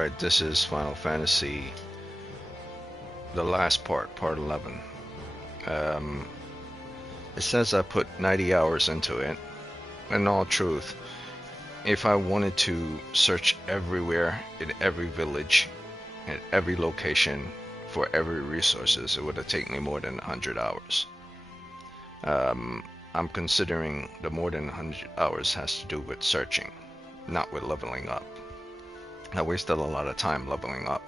Alright, this is Final Fantasy, the last part, part 11. Um, it says I put 90 hours into it. In all truth, if I wanted to search everywhere, in every village, in every location, for every resources, it would have taken me more than 100 hours. I'm considering the more than 100 hours has to do with searching, not with leveling up. I wasted a lot of time leveling up.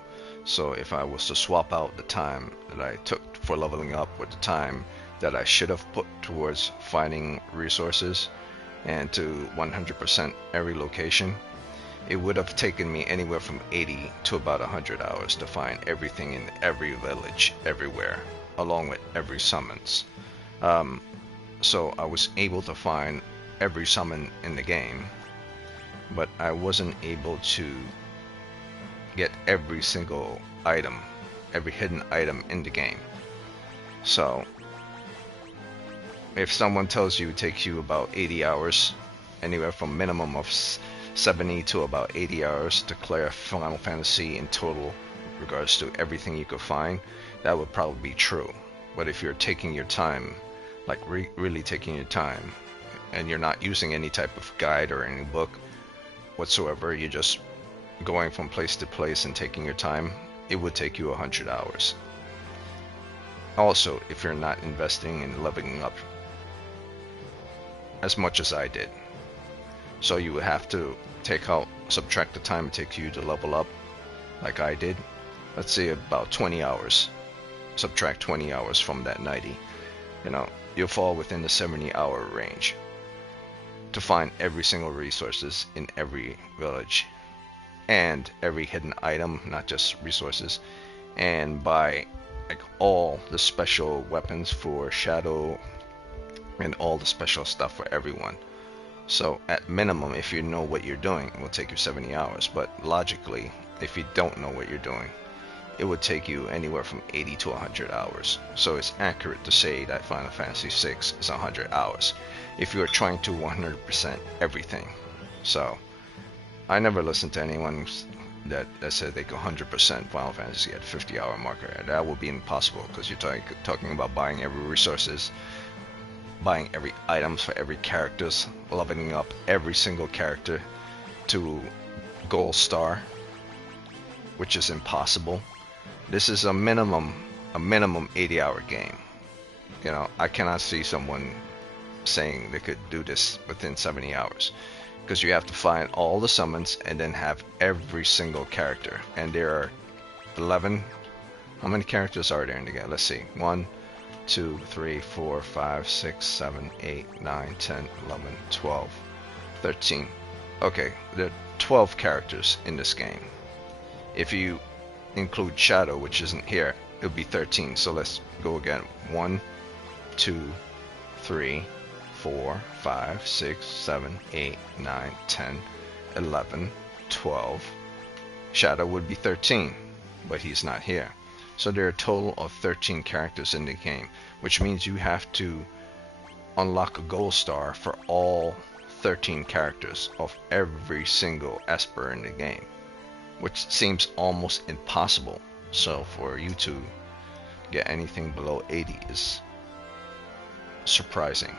So if I was to swap out the time that I took for leveling up with the time that I should have put towards finding resources and to 100% every location, it would have taken me anywhere from 80 to about 100 hours to find everything in every village, everywhere, along with every summons. So I was able to find every summon in the game, but I wasn't able to get every single item, every hidden item in the game. So if someone tells you it takes you about 80 hours, anywhere from minimum of 70 to about 80 hours to clear Final Fantasy in total, regards to everything you could find, that would probably be true. But if you're taking your time, like really taking your time, and you're not using any type of guide or any book whatsoever, you're just going from place to place and taking your time, it would take you 100 hours. Also, if you're not investing in leveling up as much as I did. So you would have to subtract the time it takes you to level up, like I did. Let's say about 20 hours. Subtract 20 hours from that 90. You'll fall within the 70-hour range to find every single resources in every village and every hidden item, not just resources, and buy like all the special weapons for Shadow and all the special stuff for everyone. So at minimum, if you know what you're doing, it will take you 70 hours. But logically, if you don't know what you're doing, it would take you anywhere from 80 to 100 hours. So it's accurate to say that Final Fantasy 6 is 100 hours if you're trying to 100% everything. So I never listened to anyone that said they could 100% Final Fantasy at 50-hour marker. That would be impossible because you're talking about buying every resources, buying every items for every characters, leveling up every single character to gold star, which is impossible. This is a minimum 80-hour game. I cannot see someone saying they could do this within 70 hours. Because you have to find all the summons and then have every single character. And there are 11. How many characters are there in the game? Let's see. 1, 2, 3, 4, 5, 6, 7, 8, 9, 10, 11, 12, 13. Okay, there are 12 characters in this game. If you include Shadow, which isn't here, it would be 13. So let's go again. 1, 2, 3, 4, 5, 6, 7, 8, 9, 10, 11, 12. Shadow would be 13, but he's not here. So there are a total of 13 characters in the game, which means you have to unlock a gold star for all 13 characters of every single Esper in the game, which seems almost impossible. So for you to get anything below 80 is surprising.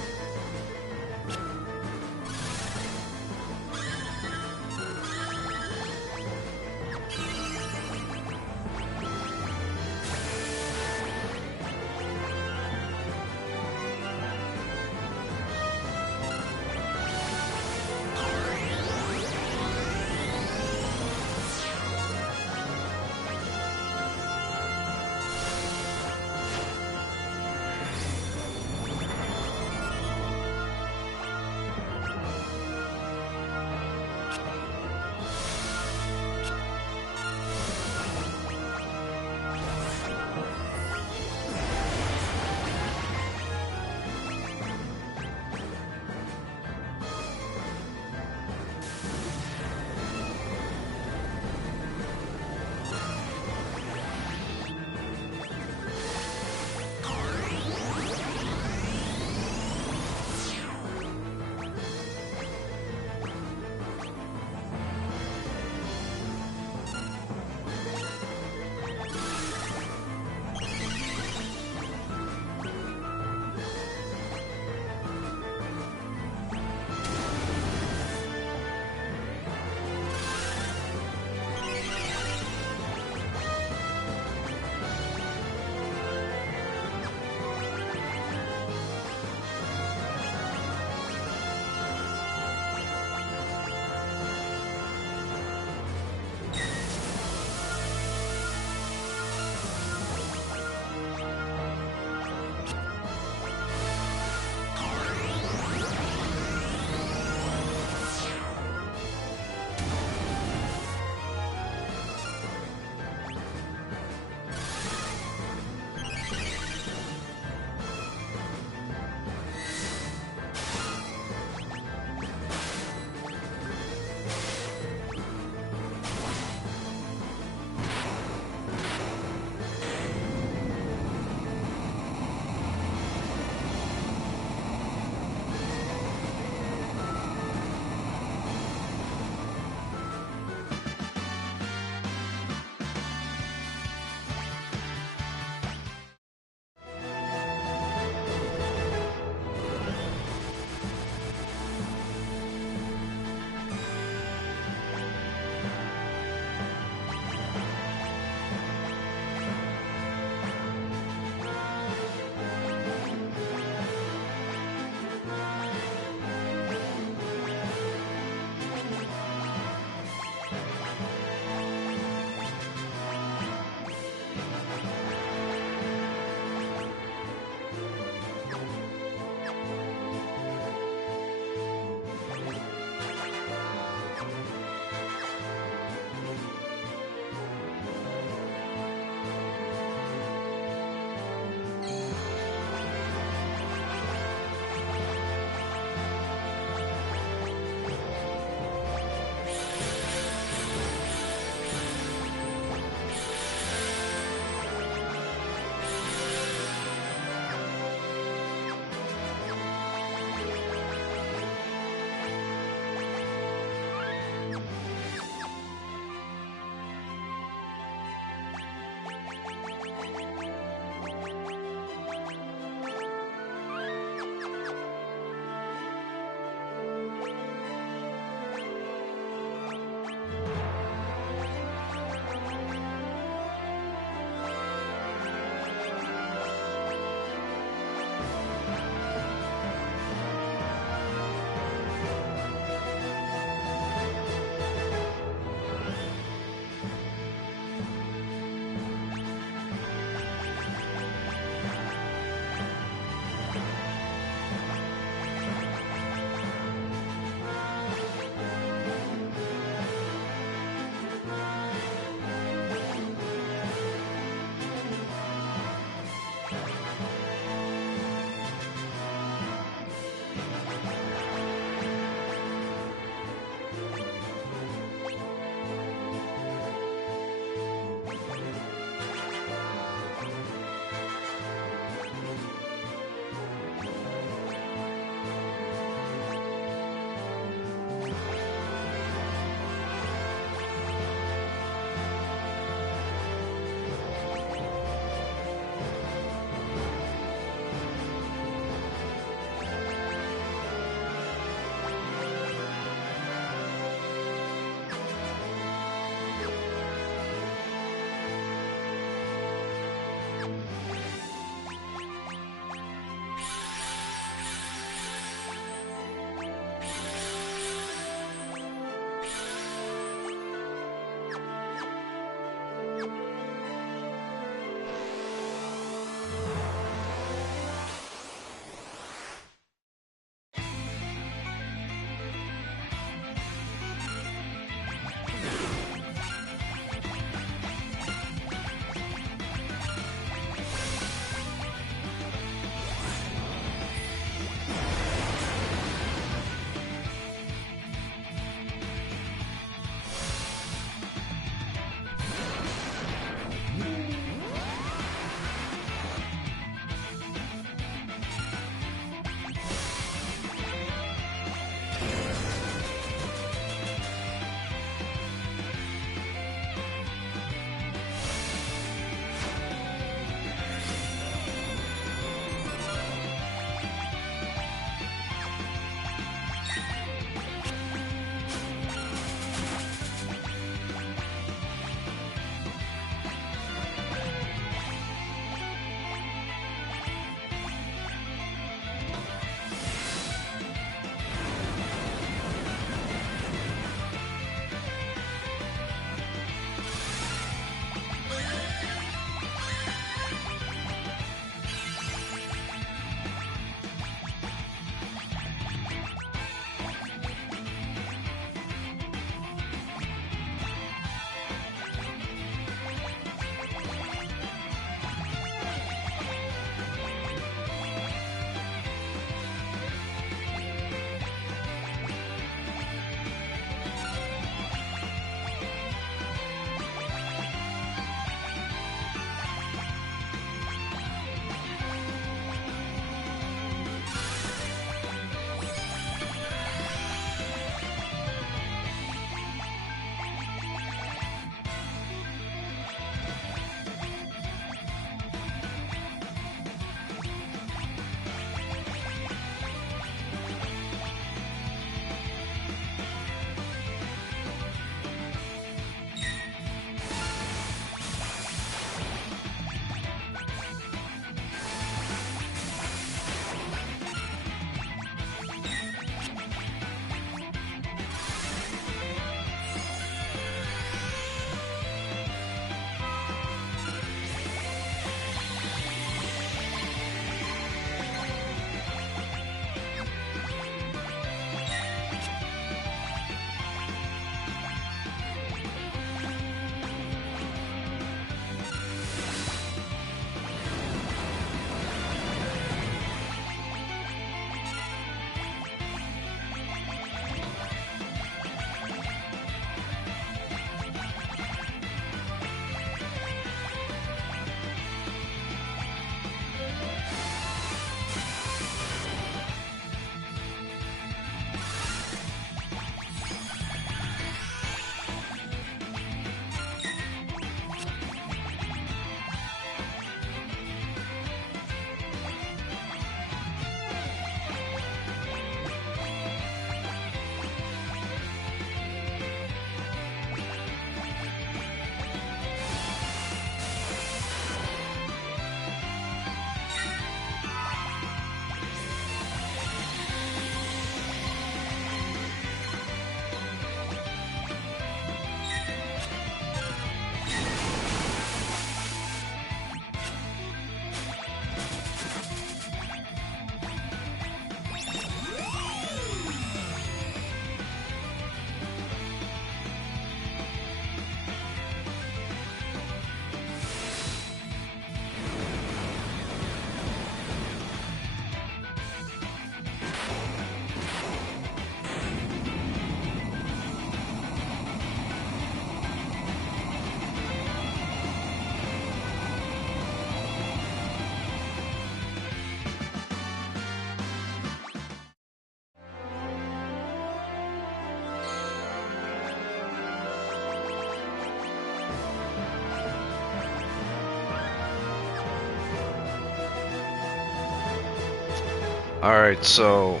Alright, so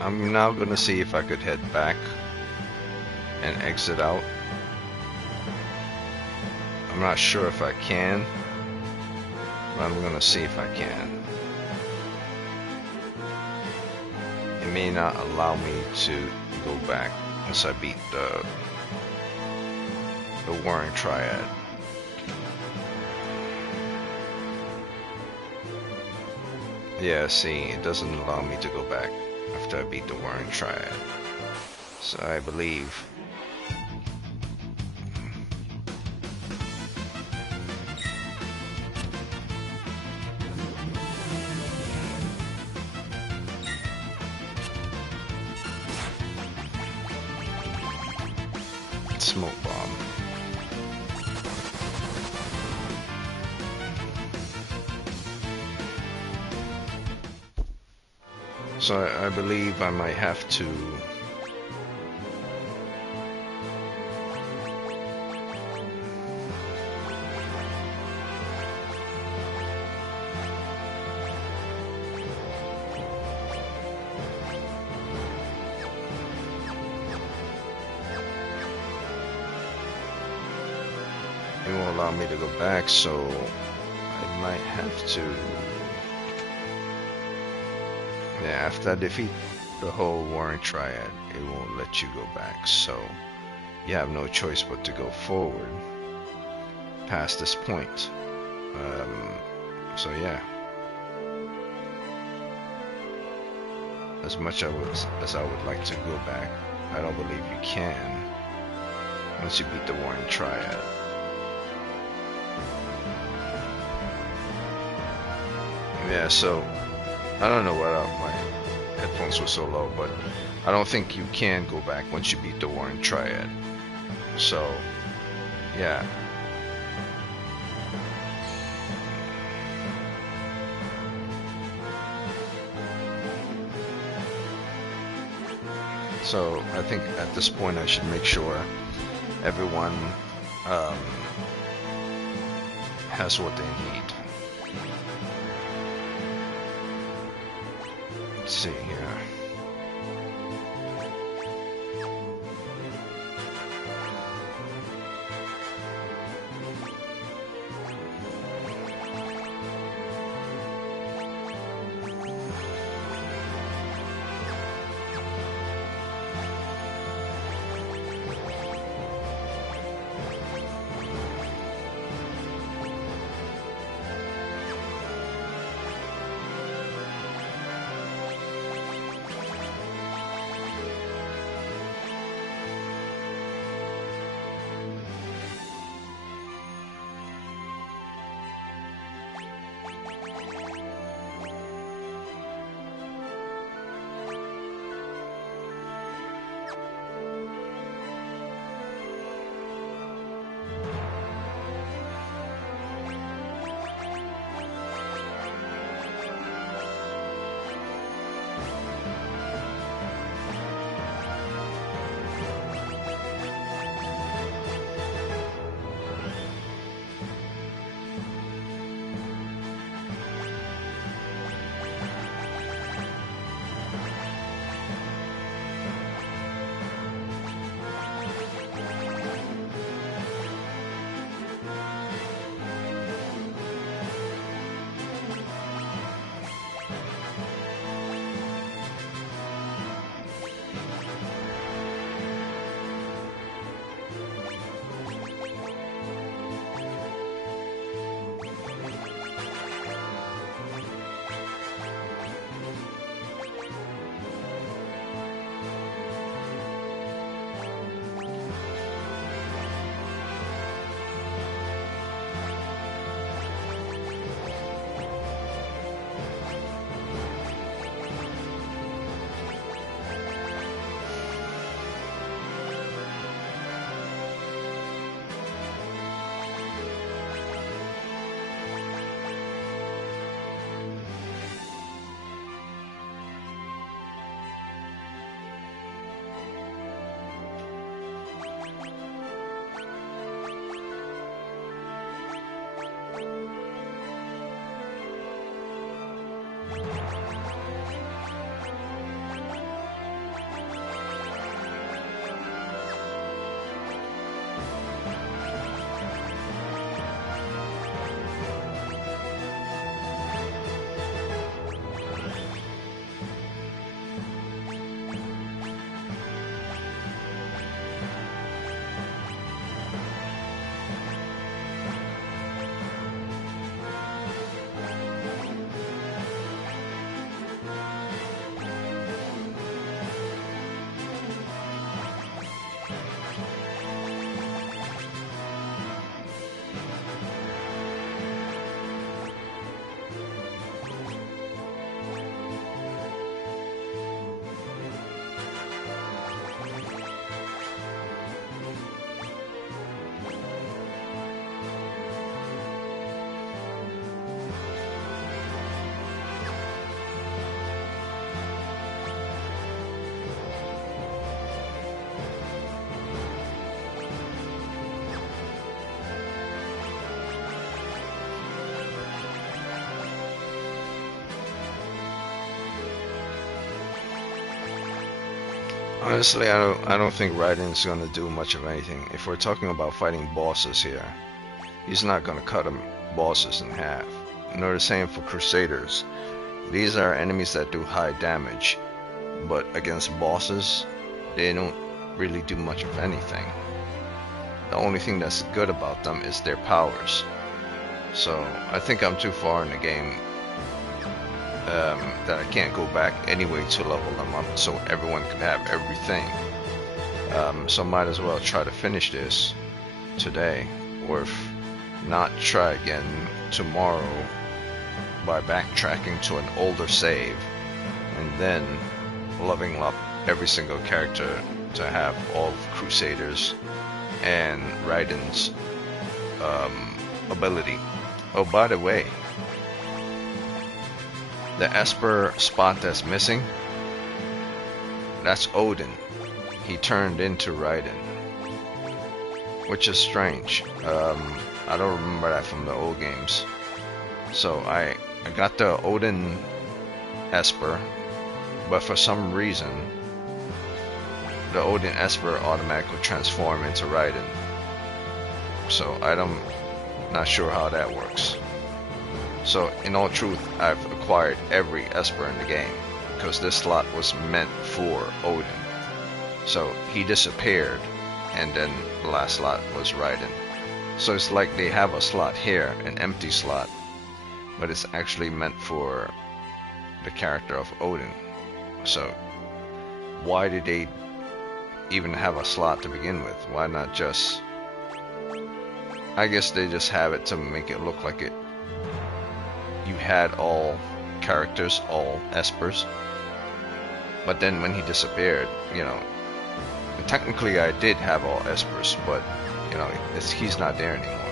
I'm now gonna see if I could head back and exit out. I'm not sure if I can, but I'm gonna see if I can. It may not allow me to go back once I beat the Warring Triad. Yeah, see, it doesn't allow me to go back after I beat the Warring Triad. So I believe smoke bomb. So I believe I might have to it won't allow me to go back, so I might have to. Yeah, after I defeat the whole Warring Triad, it won't let you go back, so you have no choice but to go forward past this point. So yeah, as much as I would like to go back, I don't believe you can once you beat the Warring Triad. Yeah, so I don't know what my headphones were so low, but I don't think you can go back once you beat the Warring Triad. So, yeah. So I think at this point I should make sure everyone has what they need. Let's see here. Honestly, I don't think Raiden's gonna do much of anything. If we're talking about fighting bosses here, he's not gonna cut them bosses in half. Nor the same for Crusaders. These are enemies that do high damage, but against bosses, they don't really do much of anything. The only thing that's good about them is their powers. So I think I'm too far in the game that I can't go back anyway to level them up so everyone can have everything. So might as well try to finish this today, or if not, try again tomorrow by backtracking to an older save and then leveling up every single character to have all of Crusaders and Raiden's ability. Oh, by the way, the Esper spot that's missing, that's Odin. He turned into Raiden, which is strange. I don't remember that from the old games. So I got the Odin Esper, but for some reason the Odin Esper automatically transformed into Raiden. So I'm not sure how that works. So in all truth, I've acquired every Esper in the game because this slot was meant for Odin. So he disappeared, and then the last slot was Raiden. So it's like they have a slot here, an empty slot, but it's actually meant for the character of Odin. So why did they even have a slot to begin with? Why not just... I guess they just have it to make it look like you had all characters, all Espers. But then when he disappeared, technically I did have all Espers, but he's not there anymore.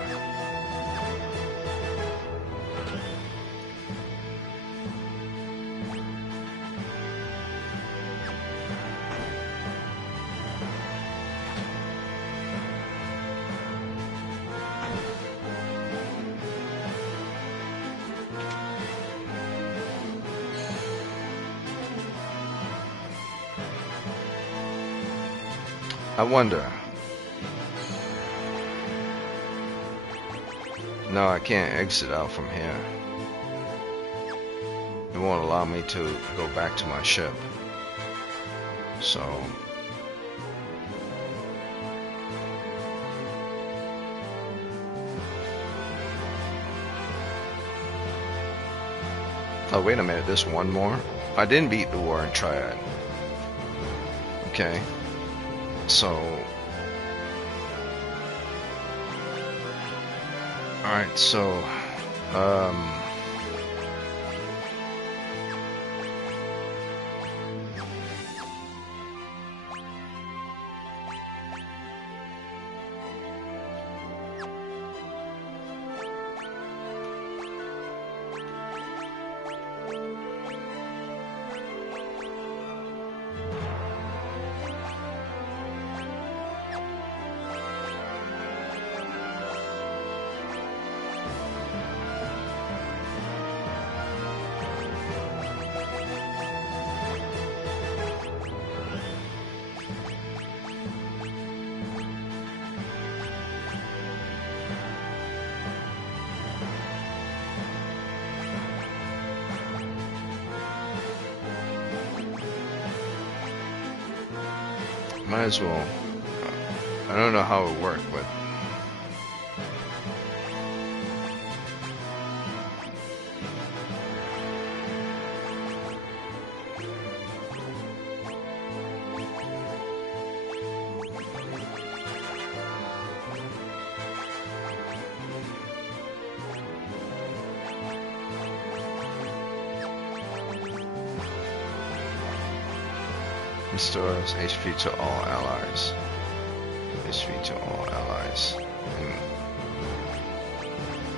I wonder. No, I can't exit out from here. It won't allow me to go back to my ship. So... oh, wait a minute, there's one more? I didn't beat the War in Triad. Okay. So... alright, so... might as well. I don't know how it worked, but restores HP to all allies. HP to all allies.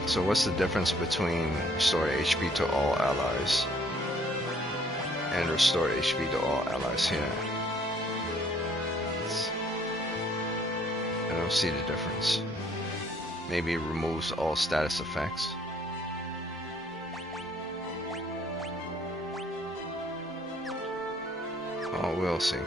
So what's the difference between restore HP to all allies and restore HP to all allies here? I don't see the difference. Maybe it removes all status effects. Oh, we'll see.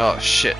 Oh shit.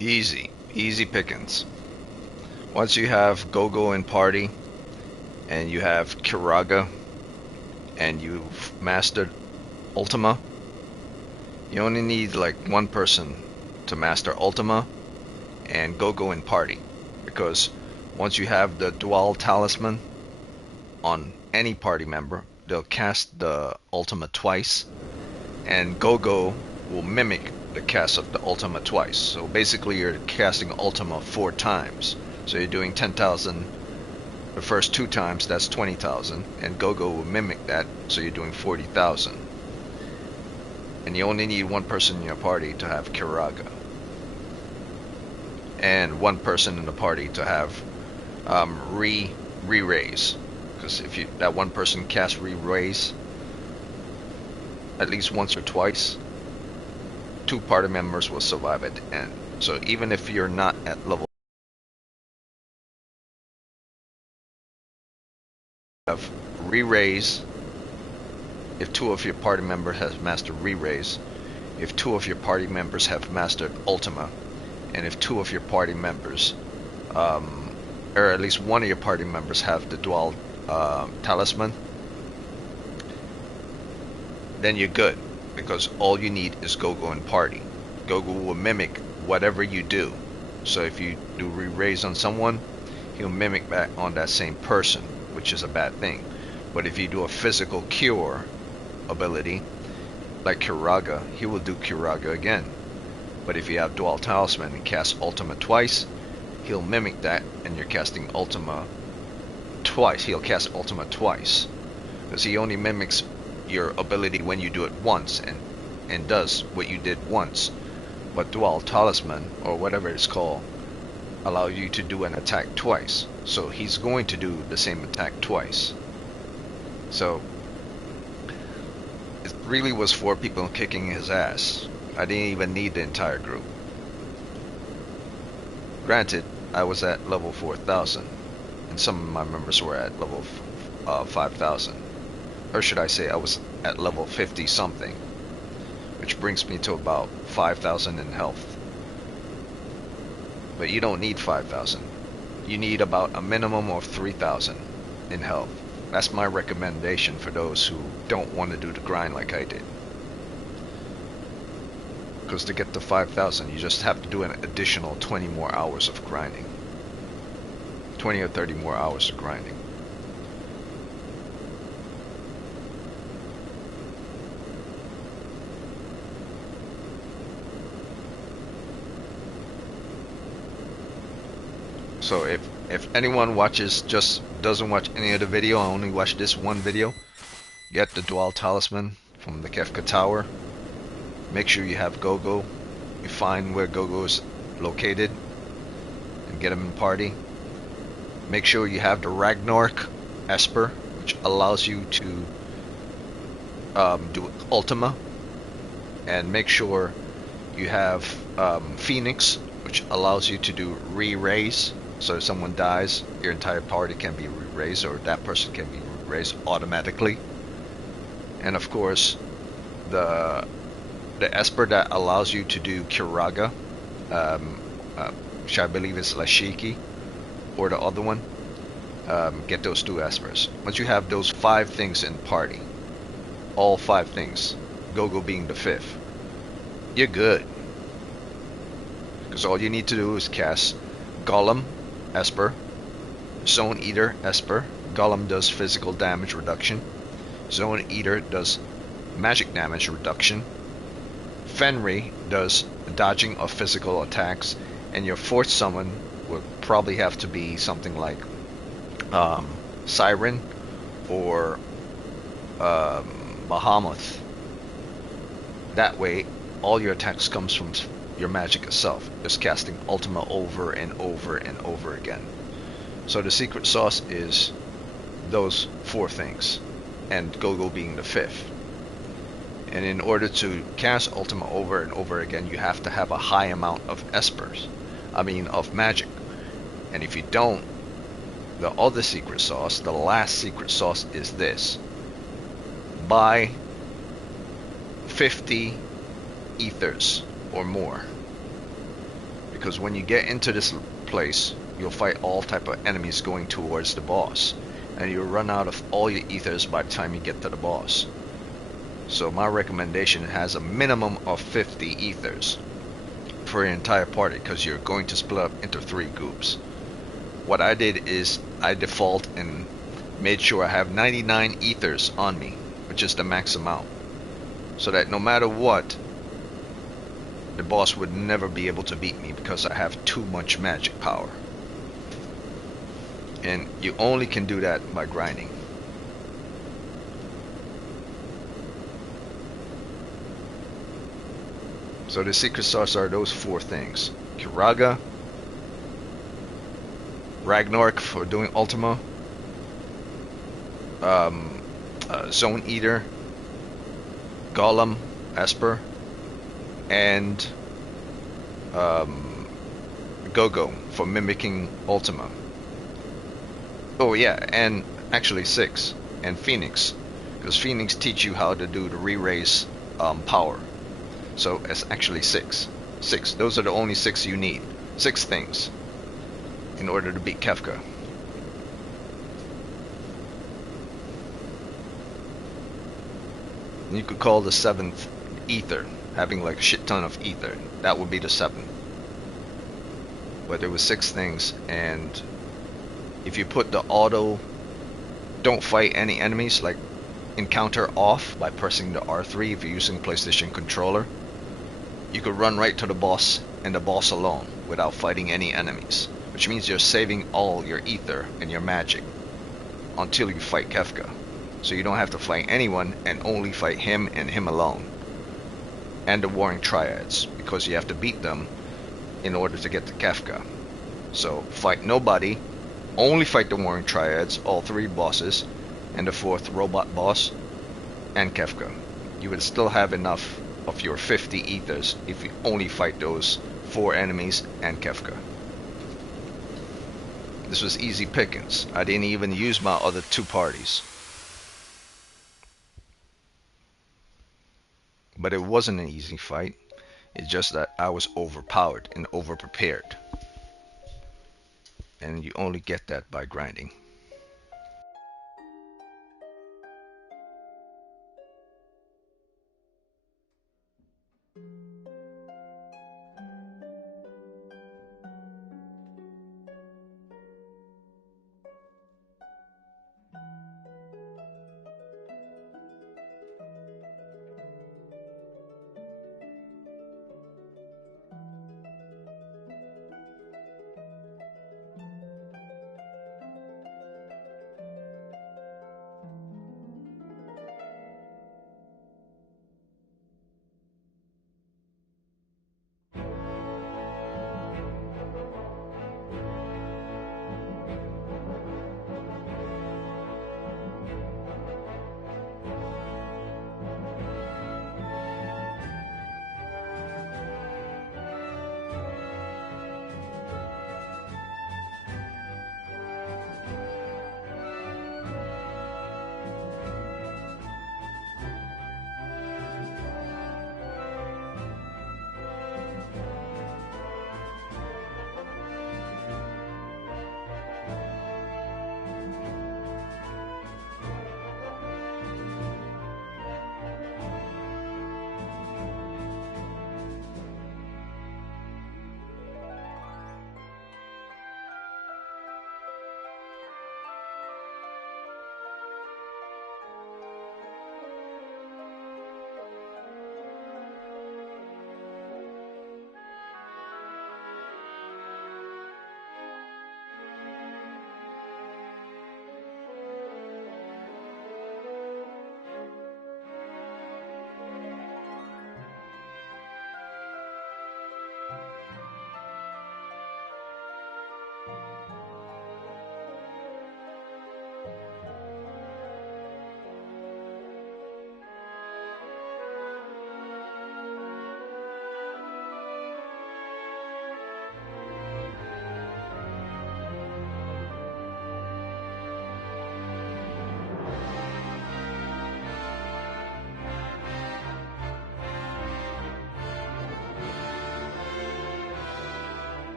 Easy pickings. Once you have Gogo in party, and you have Kiraga, and you've mastered Ultima, you only need like one person to master Ultima and Gogo in party. Because once you have the dual talisman on any party member, they'll cast the Ultima twice, and Gogo will mimic the cast of the Ultima twice. So basically you're casting Ultima 4 times. So you're doing 10,000 the first 2 times, that's 20,000, and Gogo will mimic that, so you're doing 40,000. And you only need one person in your party to have Kiraga. And one person in the party to have re-raise. Because if that one person casts re-raise at least once or twice, 2 party members will survive at the end. So even if you're not at level of re-raise, if 2 of your party members have mastered re-raise, if 2 of your party members have mastered Ultima, and if 2 of your party members, or at least 1 of your party members have the dual talisman, then you're good. Because all you need is Gogo in party. Gogo will mimic whatever you do. So if you do re-raise on someone, he'll mimic back on that same person, which is a bad thing. But if you do a physical cure ability, like Kiraga, he will do Kiraga again. But if you have dual talisman and cast Ultima twice, he'll mimic that, and you're casting Ultima twice. He'll cast Ultima twice. Because he only mimics your ability when you do it once, and does what you did once. But dual talisman, or whatever it's called, allow you to do an attack twice. So he's going to do the same attack twice. So it really was 4 people kicking his ass. I didn't even need the entire group. Granted, I was at level 4,000, and some of my members were at level 5,000. Or should I say I was at level 50 something, which brings me to about 5,000 in health. But you don't need 5,000. You need about a minimum of 3,000 in health. That's my recommendation for those who don't want to do the grind like I did. Because to get to 5,000, you just have to do an additional 20 more hours of grinding. 20 or 30 more hours of grinding. So if anyone watches, just doesn't watch any of the video, only watch this one video, get the dual talisman from the Kefka Tower. Make sure you have Gogo you find where Gogo is located and get him in party. Make sure you have the Ragnarok Esper, which allows you to do Ultima, and make sure you have Phoenix, which allows you to do re-raise. So if someone dies, your entire party can be re-raised, or that person can be re-raised automatically. And of course, the Esper that allows you to do Kiraga, which I believe is Lashiki, or the other one. Get those 2 Espers. Once you have those 5 things in party, all 5 things, Gogo being the 5th, you're good. Because all you need to do is cast Golem Esper, Zone Eater Esper. Golem does physical damage reduction. Zone Eater does magic damage reduction. Fenrir does dodging of physical attacks. And your 4th summon would probably have to be something like Siren or Bahamut. That way, all your attacks comes from your magic itself, just casting Ultima over and over and over again. So the secret sauce is those 4 things, and Gogo being the 5th. And in order to cast Ultima over and over again, you have to have a high amount of Espers. Of magic. And if you don't, the other secret sauce, the last secret sauce is this. Buy 50 ethers or more. Because when you get into this place, you'll fight all type of enemies going towards the boss. And you'll run out of all your ethers by the time you get to the boss. So my recommendation has a minimum of 50 ethers for your entire party, because you're going to split up into 3 groups. What I did is I default and made sure I have 99 ethers on me, which is the max amount, so that no matter what, the boss would never be able to beat me because I have too much magic power. And you only can do that by grinding. So the secret sauce are those 4 things. Kiraga, Ragnarok for doing Ultima, Zone Eater, Golem Esper, and Gogo for mimicking Ultima. Oh yeah, and actually 6, and Phoenix, because Phoenix teach you how to do the re-raise power. So it's actually 6. Those are the only 6 you need. 6 things in order to beat Kefka. You could call the 7th Ether, having like a shit ton of Ether. That would be the 7th. But there was 6 things, and if you put the auto don't fight any enemies, like encounter off by pressing the R3 if you're using PlayStation controller, you could run right to the boss and the boss alone without fighting any enemies, which means you're saving all your ether and your magic until you fight Kefka. So you don't have to fight anyone and only fight him and him alone, and the Warring Triads, because you have to beat them in order to get to Kefka. So fight nobody, only fight the Warring Triads, all 3 bosses, and the 4th robot boss, and Kefka. You would still have enough of your 50 ethers if you only fight those 4 enemies and Kefka. This was easy pickings. I didn't even use my other 2 parties. But it wasn't an easy fight. It's just that I was overpowered and overprepared. And you only get that by grinding.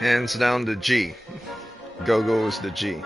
Hands down the G. Go-Go is the G.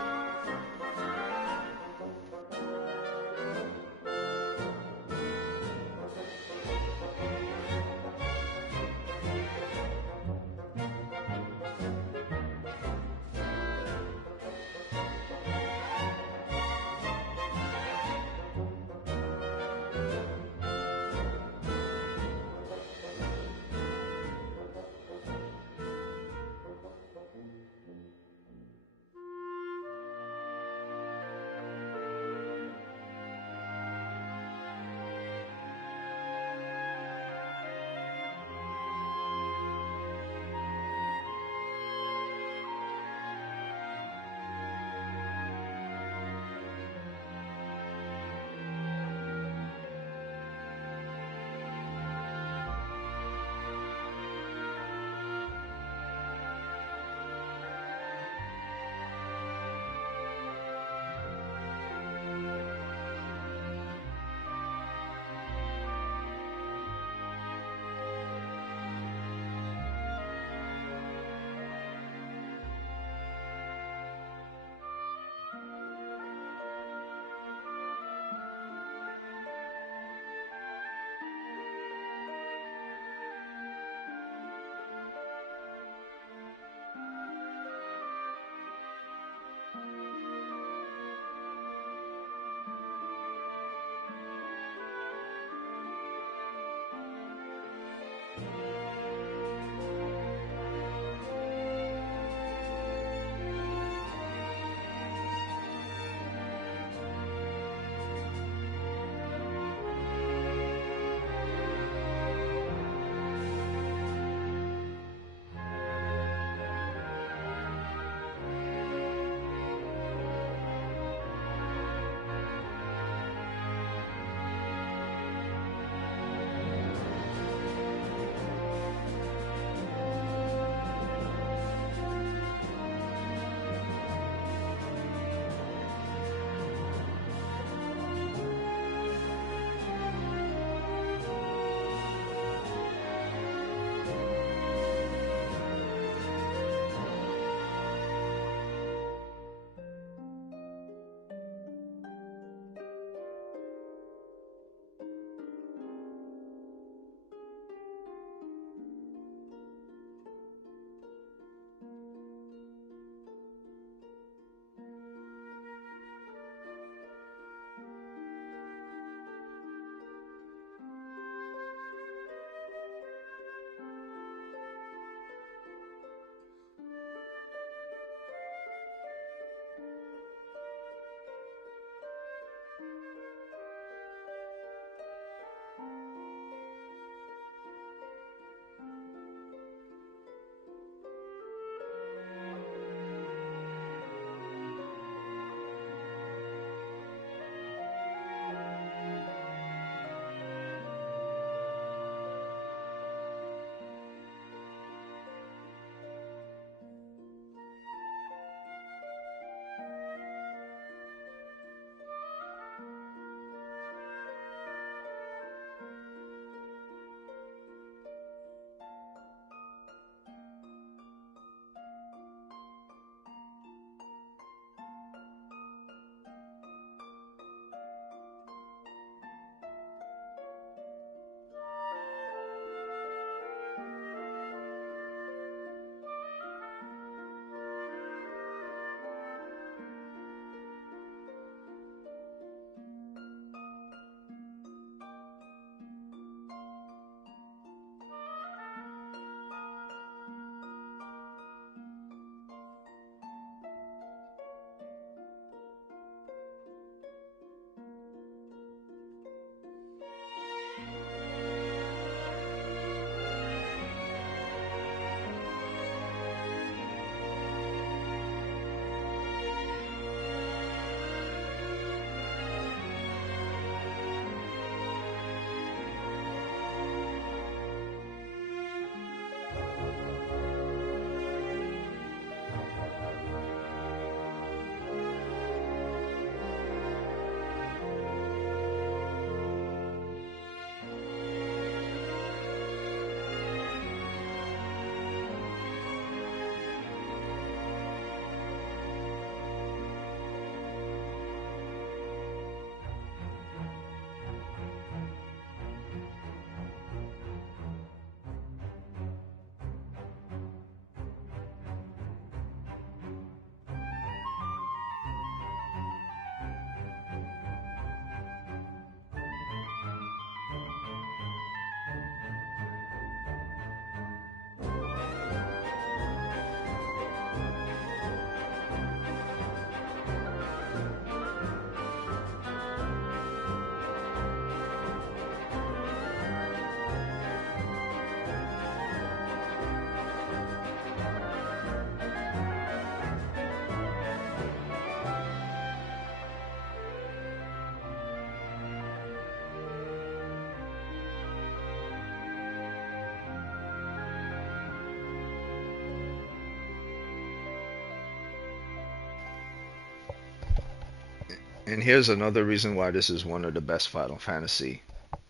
And here's another reason why this is one of the best Final Fantasy,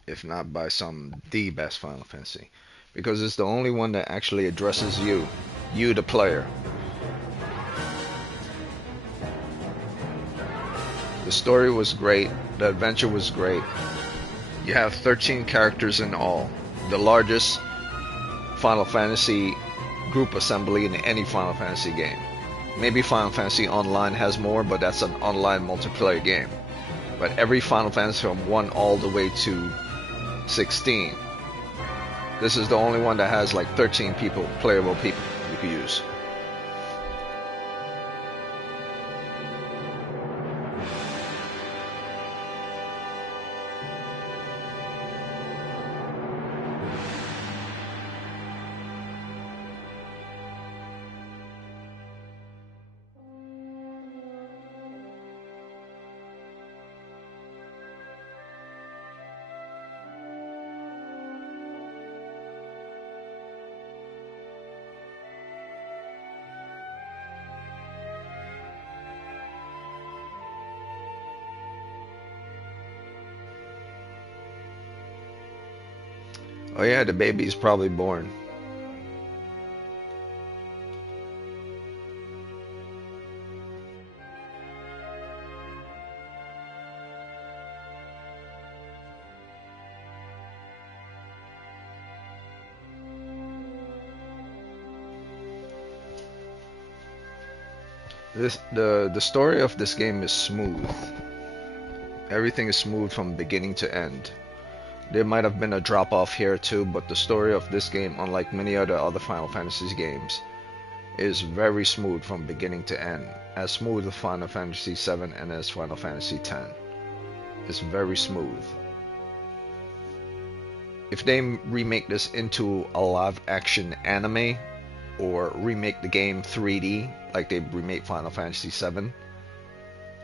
if not by some the best Final Fantasy, because it's the only one that actually addresses you the player. The story was great, the adventure was great. You have 13 characters in all, the largest Final Fantasy group assembly in any Final Fantasy game. Maybe Final Fantasy Online has more, but that's an online multiplayer game. But every Final Fantasy from 1 all the way to 16, this is the only one that has like 13 people, playable people you can use. Oh yeah, the baby's probably born. The story of this game is smooth. Everything is smooth from beginning to end. There might have been a drop off here too, but the story of this game, unlike many other Final Fantasy games, is very smooth from beginning to end. As smooth as Final Fantasy 7 and as Final Fantasy 10. It's very smooth. If they remake this into a live action anime or remake the game 3D like they remake Final Fantasy 7,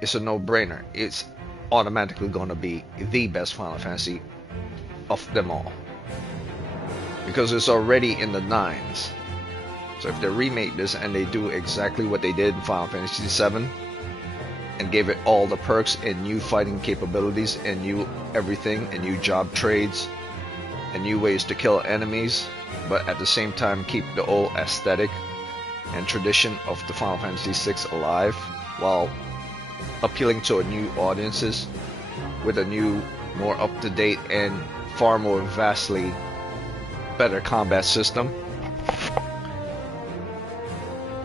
it's a no-brainer. It's automatically going to be the best Final Fantasy of them all because it's already in the 9s. So if they remake this and they do exactly what they did in Final Fantasy 7 and gave it all the perks and new fighting capabilities and new everything and new job trades and new ways to kill enemies, but at the same time keep the old aesthetic and tradition of the Final Fantasy 6 alive while appealing to a new audiences with a new, more up-to-date and far more vastly better combat system.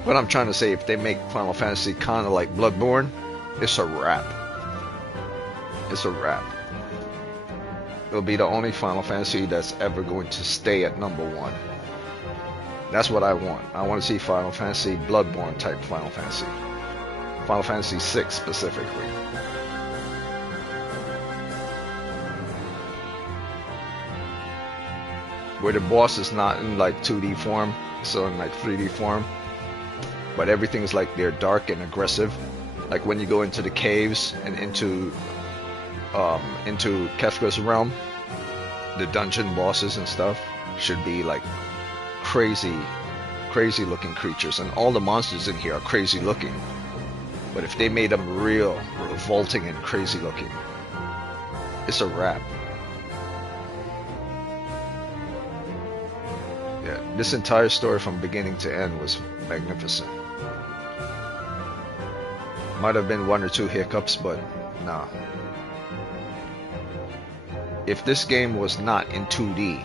What I'm trying to say, if they make Final Fantasy kind of like Bloodborne, it's a wrap. It's a wrap. It'll be the only Final Fantasy that's ever going to stay at #1. That's what I want. I want to see Final Fantasy Bloodborne type Final Fantasy. Final Fantasy 6 specifically. Where the boss is not in like 2D form, so in like 3D form, but everything is like they're dark and aggressive. Like when you go into the caves and into Kefka's realm, the dungeon bosses and stuff should be like crazy looking creatures, and all the monsters in here are crazy looking. But if they made them real revolting and crazy looking, it's a wrap. Yeah, this entire story from beginning to end was magnificent. Might have been 1 or 2 hiccups, but nah. If this game was not in 2D,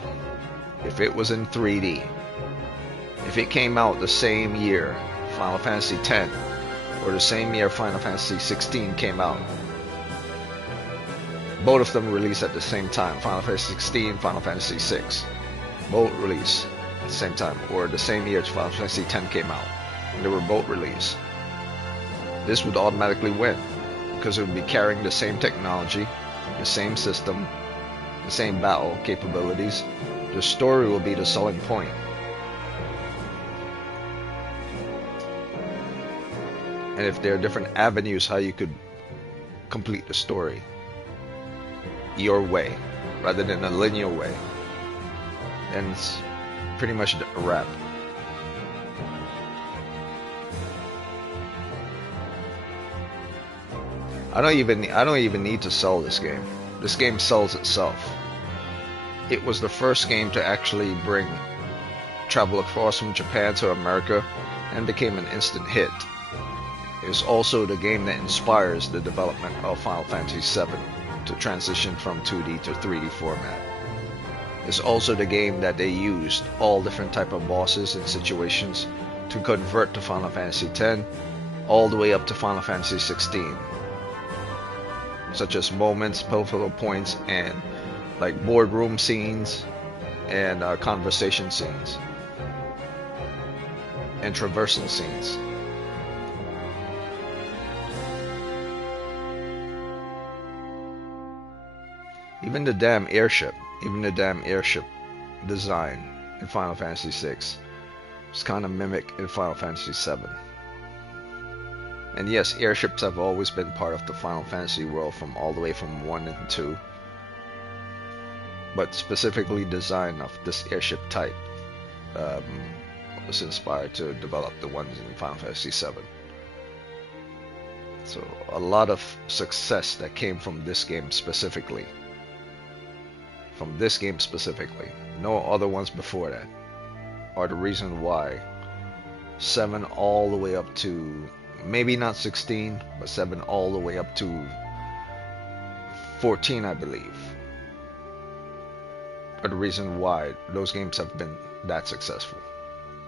if it was in 3D, if it came out the same year Final Fantasy X, or the same year Final Fantasy 16 came out, both of them released at the same time, Final Fantasy 16, Final Fantasy 6, both released at the same time, or the same year Final Fantasy X came out, and they were both released, this would automatically win, because it would be carrying the same technology, the same system, the same battle capabilities. The story will be the selling point. And if there are different avenues how you could complete the story your way rather than a linear way, then it's pretty much a wrap. I don't even need to sell this game. This game sells itself. It was the first game to actually bring travel across from Japan to America and became an instant hit. It's also the game that inspires the development of Final Fantasy VII to transition from 2D to 3D format. It's also the game that they used all different type of bosses and situations to convert to Final Fantasy X all the way up to Final Fantasy XVI, such as moments, pivotal points, and like boardroom scenes and conversation scenes and traversal scenes. Even the damn airship design in Final Fantasy VI was kind of mimicked in Final Fantasy VII. And yes, airships have always been part of the Final Fantasy world from all the way from 1 and 2. But specifically design of this airship type was inspired to develop the ones in Final Fantasy VII. So a lot of success that came from this game specifically. From this game specifically. No other ones before that are the reason why 7 all the way up to, maybe not 16, but 7 all the way up to 14, I believe, are the reason why those games have been that successful.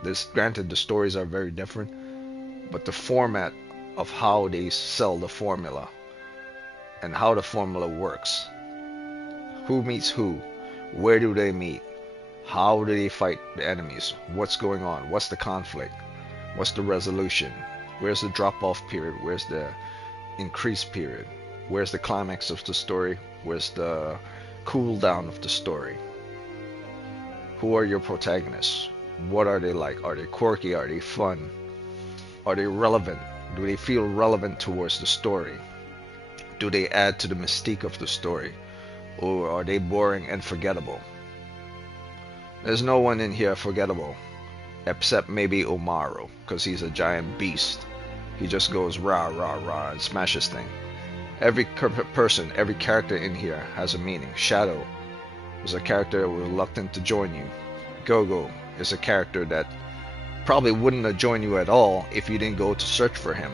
This, granted, the stories are very different, but the format of how they sell the formula and how the formula works. Who meets who? Where do they meet? How do they fight the enemies? What's going on? What's the conflict? What's the resolution? Where's the drop-off period? Where's the increase period? Where's the climax of the story? Where's the cool down of the story? Who are your protagonists? What are they like? Are they quirky? Are they fun? Are they relevant? Do they feel relevant towards the story? Do they add to the mystique of the story? Or are they boring and forgettable? There's no one in here forgettable, except maybe Umaru, because he's a giant beast. He just goes rah rah rah and smashes things. Every person, every character in here has a meaning. Shadow is a character reluctant to join you. Gogo is a character that probably wouldn't have joined you at all if you didn't go to search for him.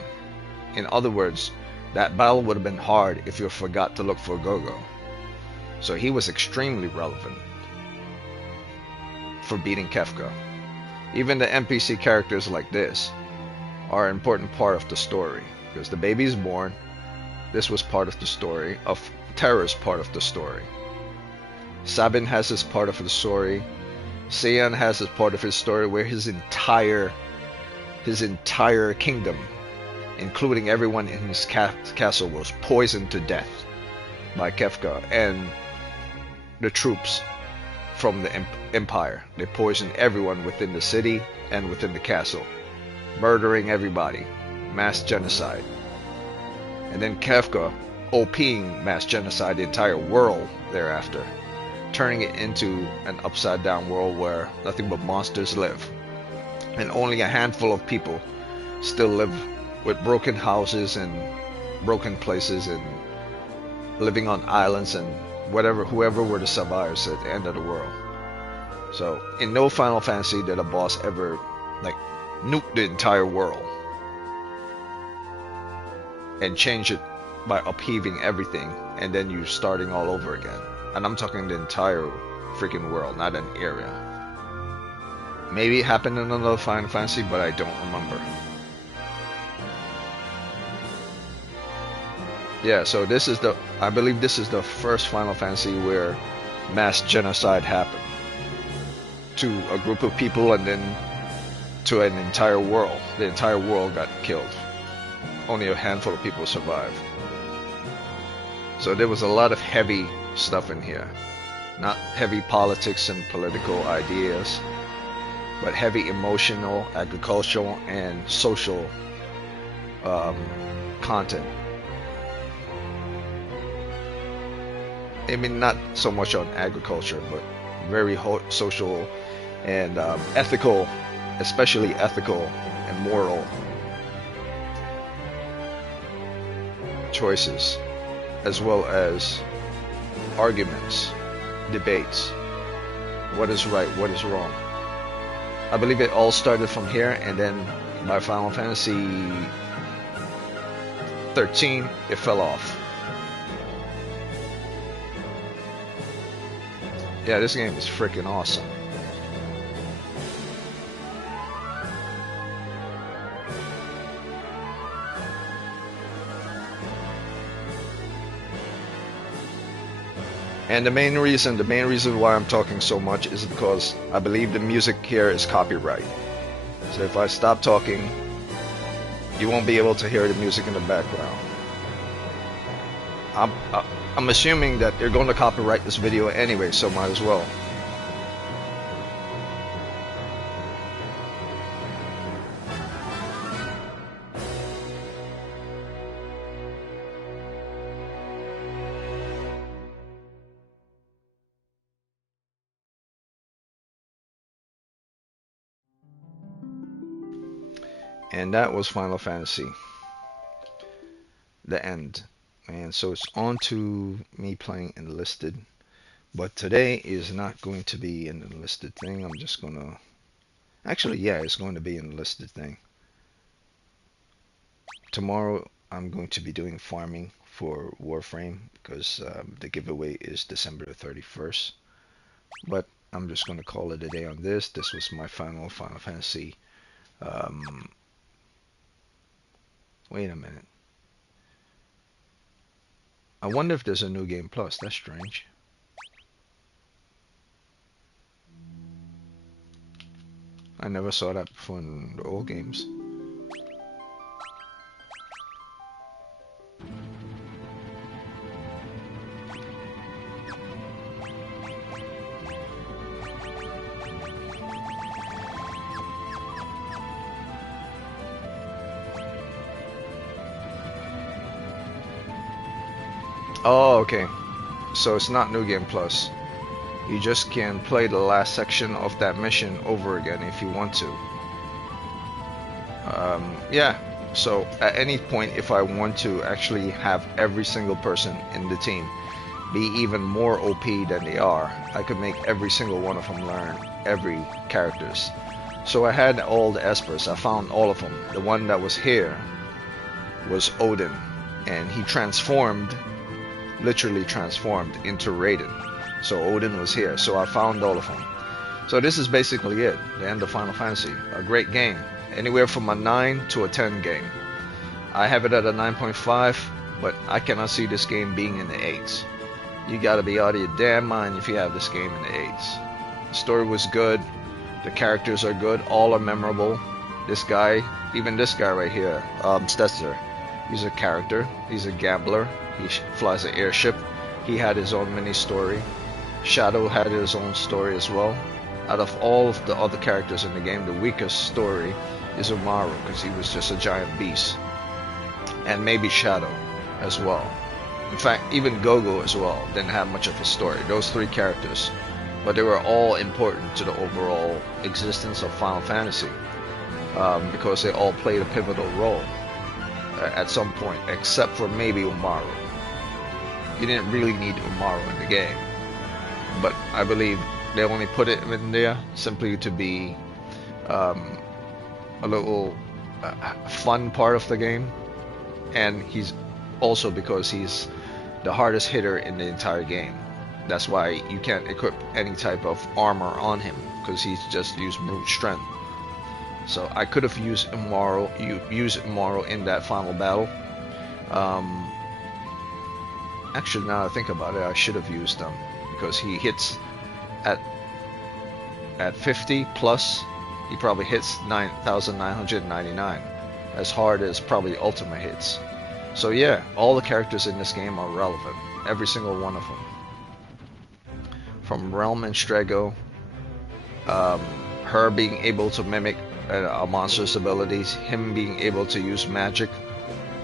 In other words, that battle would have been hard if you forgot to look for Gogo. So he was extremely relevant for beating Kefka. Even the NPC characters like this are an important part of the story, because the baby is born. This was part of the story. Of Terra's part of the story. Sabin has his part of the story. Seiyan has his part of his story, where his entire kingdom, including everyone in his castle, was poisoned to death by Kefka and the troops from the Empire. They poisoned everyone within the city and within the castle, murdering everybody, mass genocide. And then Kefka OPing mass genocide the entire world thereafter, turning it into an upside down world where nothing but monsters live, and only a handful of people still live with broken houses and broken places and living on islands and whoever were the survivors at the end of the world. So in no Final Fantasy did a boss ever like nuke the entire world and change it by upheaving everything and then you starting all over again. And I'm talking the entire freaking world, not an area. Maybe it happened in another Final Fantasy, but I don't remember. Yeah, so I believe this is the first Final Fantasy where mass genocide happened to a group of people and then to an entire world. The entire world got killed. Only a handful of people survived. So there was a lot of heavy stuff in here. Not heavy politics and political ideas, but heavy emotional, agricultural, and social content. I mean, not so much on agriculture, but very social and ethical, especially ethical and moral choices, as well as arguments, debates. What is right? What is wrong? I believe it all started from here, and then by Final Fantasy 13, it fell off. Yeah, this game is freaking awesome. And the main reason why I'm talking so much is because I believe the music here is copyright. So if I stop talking, you won't be able to hear the music in the background. I'm assuming that they're going to copyright this video anyway, so might as well. And that was Final Fantasy, the end. And so it's on to me playing Enlisted. But today is not going to be an Enlisted thing. I'm just going to... Actually, yeah, it's going to be an Enlisted thing. Tomorrow, I'm going to be doing farming for Warframe because the giveaway is December 31st. But I'm just going to call it a day on this. This was my final Final Fantasy. Wait a minute. I wonder if there's a new game plus. That's strange. I never saw that before in the old games. Oh, okay. So it's not New Game Plus. You just can play the last section of that mission over again if you want to. Yeah, so at any point, if I want to actually have every single person in the team be even more OP than they are, I could make every single one of them learn every characters. So I had all the Espers. I found all of them. The one that was here was Odin, and he transformed, literally transformed into Raiden. So Odin was here. So I found all of them. So this is basically it. The end of Final Fantasy. A great game. Anywhere from a 9 to a 10 game. I have it at a 9.5, but I cannot see this game being in the 8s. You gotta be out of your damn mind if you have this game in the 8s. The story was good. The characters are good. All are memorable. This guy, even this guy right here, Stetzer, he's a character. He's a gambler. He flies an airship. He had his own mini story. Shadow had his own story as well. Out of all of the other characters in the game, the weakest story is Umaru, because he was just a giant beast. And maybe Shadow as well. In fact, even Gogo as well didn't have much of a story. Those three characters. But they were all important to the overall existence of Final Fantasy. Because they all played a pivotal role at some point, except for maybe Umaru. You didn't really need Umaru in the game. But I believe they only put it in there simply to be a little fun part of the game. And he's also because he's the hardest hitter in the entire game. That's why you can't equip any type of armor on him, because he's just used brute strength. So I could have used Umaru in that final battle. Actually, now I think about it, I should have used him, because he hits at 50 plus. He probably hits 9,999, as hard as probably Ultima hits. So yeah, all the characters in this game are relevant, every single one of them. From Realm and Strego, her being able to mimic a monster's abilities, him being able to use magic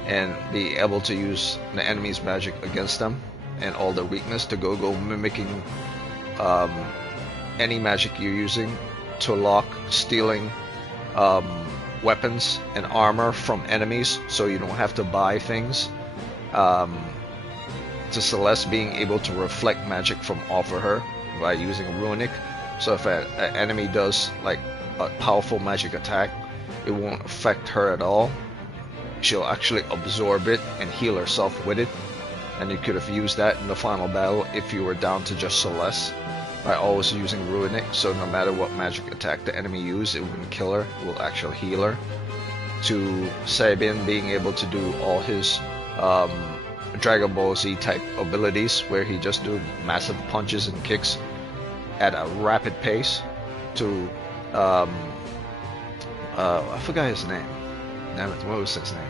and be able to use the enemy's magic against them, and all their weakness, to go mimicking any magic you're using, to lock, stealing weapons and armor from enemies so you don't have to buy things. um, to Celeste being able to reflect magic from off of her by using runic. So if an enemy does like a powerful magic attack, it won't affect her at all. She'll actually absorb it and heal herself with it. And you could have used that in the final battle if you were down to just Celeste by always using runic. So no matter what magic attack the enemy used, it wouldn't kill her, it will actually heal her. To Sabin being able to do all his Dragon Ball Z type abilities where he just do massive punches and kicks at a rapid pace. To I forgot his name. Damn it, what was his name?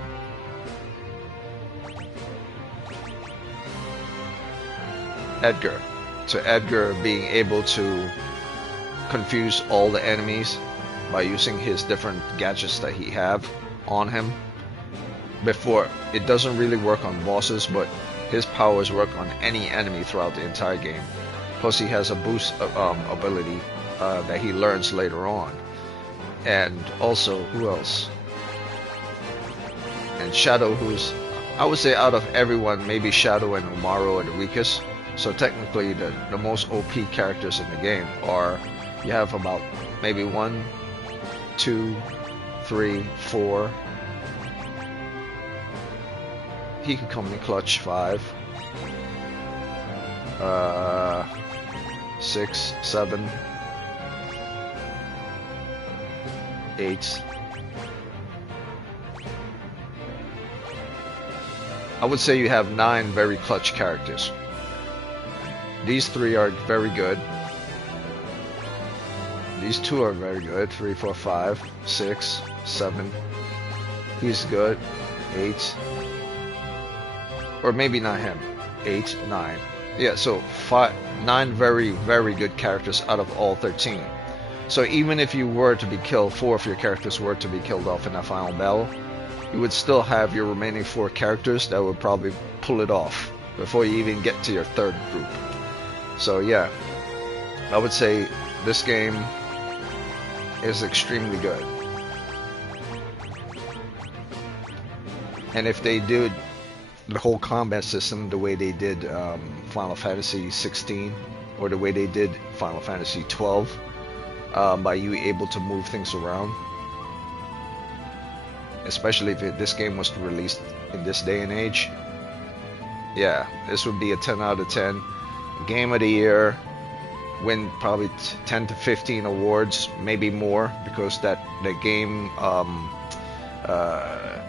Edgar. To Edgar being able to confuse all the enemies by using his different gadgets that he have on him. Before, it doesn't really work on bosses, but his powers work on any enemy throughout the entire game. Plus he has a boost ability that he learns later on. And also, who else? And Shadow, who's, I would say out of everyone, maybe Shadow and Umaru are the weakest. So technically the most OP characters in the game are, you have about maybe 1, 2, 3, 4. He could come in clutch 5, 6, 7, 8. I would say you have 9 very clutch characters. These 3 are very good. These 2 are very good. 3, 4, 5, 6, 7. He's good. 8. Or maybe not him. 8, 9. Yeah, so 9 very, very good characters out of all 13. So even if you were to be killed, 4 of your characters were to be killed off in that final battle, you would still have your remaining 4 characters that would probably pull it off before you even get to your 3rd group. So yeah, I would say this game is extremely good. And if they did the whole combat system the way they did Final Fantasy 16 or the way they did Final Fantasy 12, by you able to move things around, especially if this game was released in this day and age, yeah, this would be a 10 out of 10. Game of the year, win probably 10 to 15 awards, maybe more, because the game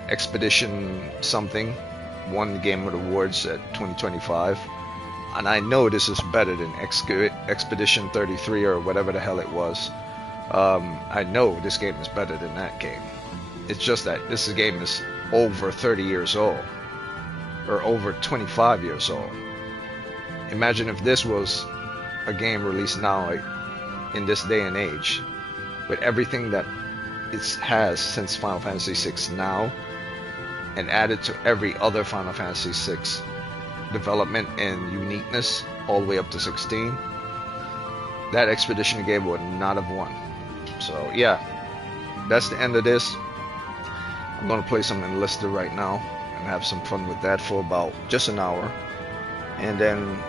Expedition something won Game of the Awards at 2025, and I know this is better than Expedition 33 or whatever the hell it was. I know this game is better than that game. It's just that this game is over 30 years old, or over 25 years old. Imagine if this was a game released now, like, in this day and age, with everything that it has since Final Fantasy 6 now, and added to every other Final Fantasy 6 development and uniqueness all the way up to 16, that Expedition game would not have won. So yeah, that's the end of this. I'm going to play some Enlisted right now and have some fun with that for about just an hour. And then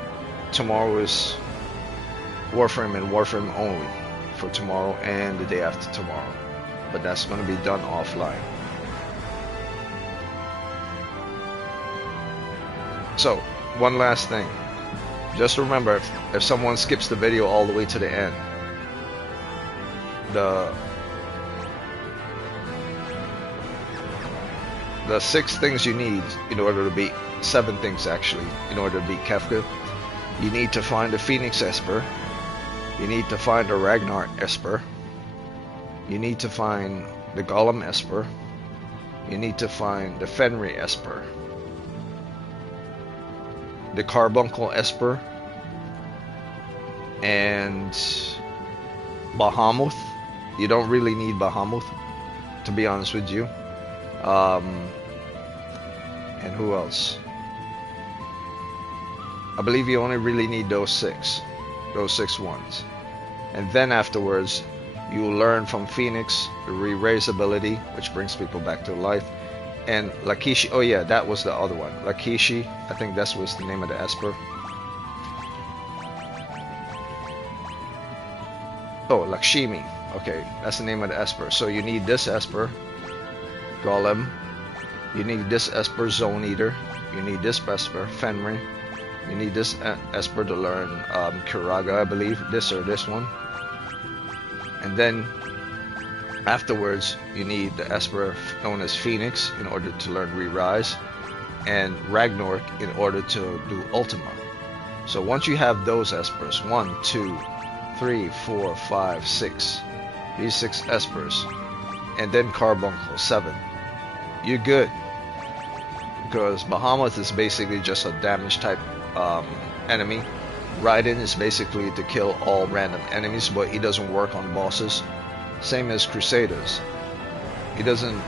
tomorrow is Warframe and Warframe only for tomorrow and the day after tomorrow. But that's going to be done offline. So, one last thing. Just remember, if someone skips the video all the way to the end, the 6 things you need in order to beat, 7 things actually, in order to beat Kefka. You need to find the Phoenix Esper. You need to find the Ragnar Esper. You need to find the Golem Esper. You need to find the Fenrir Esper. The Carbuncle Esper. And Bahamut. You don't really need Bahamut, to be honest with you. And who else? I believe you only really need those 6 ones. And then afterwards, you will learn from Phoenix the re-raise ability, which brings people back to life, And Lakishi, oh yeah, that was the other one. Lakishi, I think that was the name of the Esper. Oh, Lakshmi. Okay, that's the name of the Esper. So you need this Esper, Golem. You need this Esper, Zone Eater. You need this Esper, Fenrir. You need this Esper to learn Kiraga, I believe. This or this one. And then afterwards, you need the Esper known as Phoenix in order to learn Re-Rise, and Ragnarok in order to do Ultima. So once you have those Espers, 1, 2, 3, 4, 5, 6, these 6 Espers, and then Carbuncle, 7, you're good. Because Bahamut is basically just a damage type enemy. Raiden is basically to kill all random enemies, but he doesn't work on bosses. Same as Crusaders. He doesn't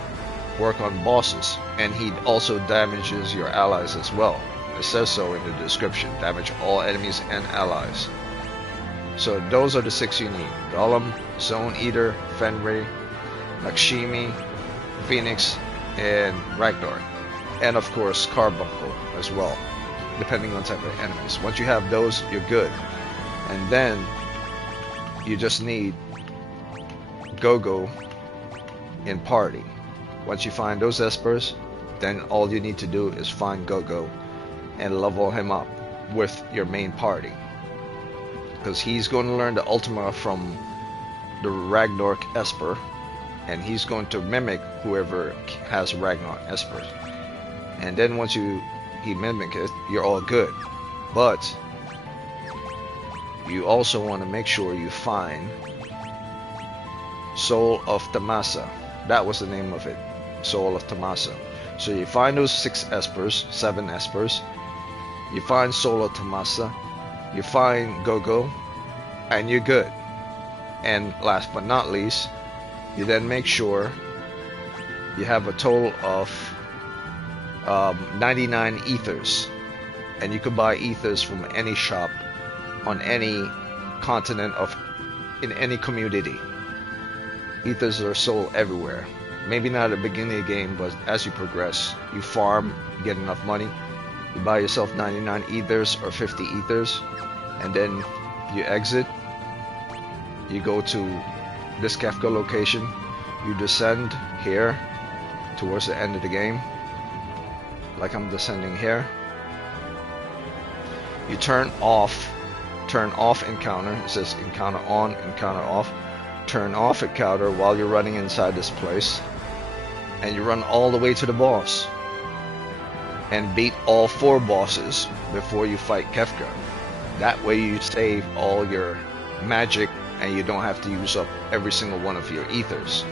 work on bosses, and he also damages your allies as well. It says so in the description. Damage all enemies and allies. So those are the 6 you need. Golem, Zone Eater, Fenrir, Lakshmi, Phoenix, and Ragnarok. And of course Carbuncle as well, depending on type of enemies. Once you have those, you're good. And then you just need Go-Go in party. Once you find those Espers, then all you need to do is find Go-Go and level him up with your main party. Because he's going to learn the Ultima from the Ragnarok Esper, and he's going to mimic whoever has Ragnarok Esper. And then once he mimic it, you're all good. But you also want to make sure you find Soul of Tamasa. That was the name of it, Soul of Tamasa. So you find those 6 Espers, 7 Espers. You find Soul of Tamasa. You find Go-Go, and you're good. And last but not least, you then make sure you have a total of 99 ethers, and you can buy ethers from any shop on any continent in any community. Ethers are sold everywhere. Maybe not at the beginning of the game, but as you progress, you farm, you get enough money, you buy yourself 99 ethers or 50 ethers, and then you exit. You go to this Kefka location, you descend here towards the end of the game, like I'm descending here. You turn off encounter. It says encounter on, encounter off. Turn off encounter while you're running inside this place, and you run all the way to the boss and beat all 4 bosses before you fight Kefka. That way you save all your magic and you don't have to use up every single one of your ethers,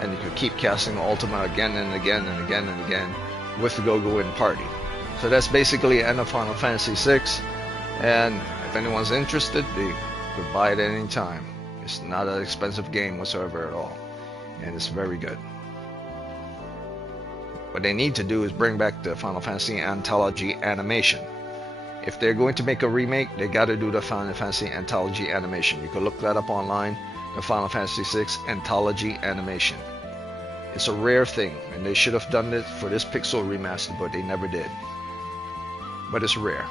and you can keep casting Ultima again and again and again and again with the Go-Go in party. So that's basically the end of Final Fantasy VI, and if anyone's interested, they could buy it at any time. It's not an expensive game whatsoever at all, and it's very good. What they need to do is bring back the Final Fantasy Anthology animation. If they're going to make a remake, they gotta do the Final Fantasy Anthology animation. You can look that up online, the Final Fantasy VI Anthology animation. It's a rare thing, and they should have done it for this Pixel remaster, but they never did. But it's rare.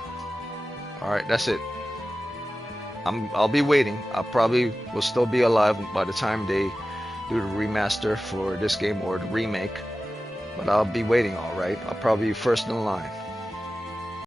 Alright, that's it. I'll be waiting. I probably will still be alive by the time they do the remaster for this game or the remake. But I'll be waiting, alright. I'll probably be first in line.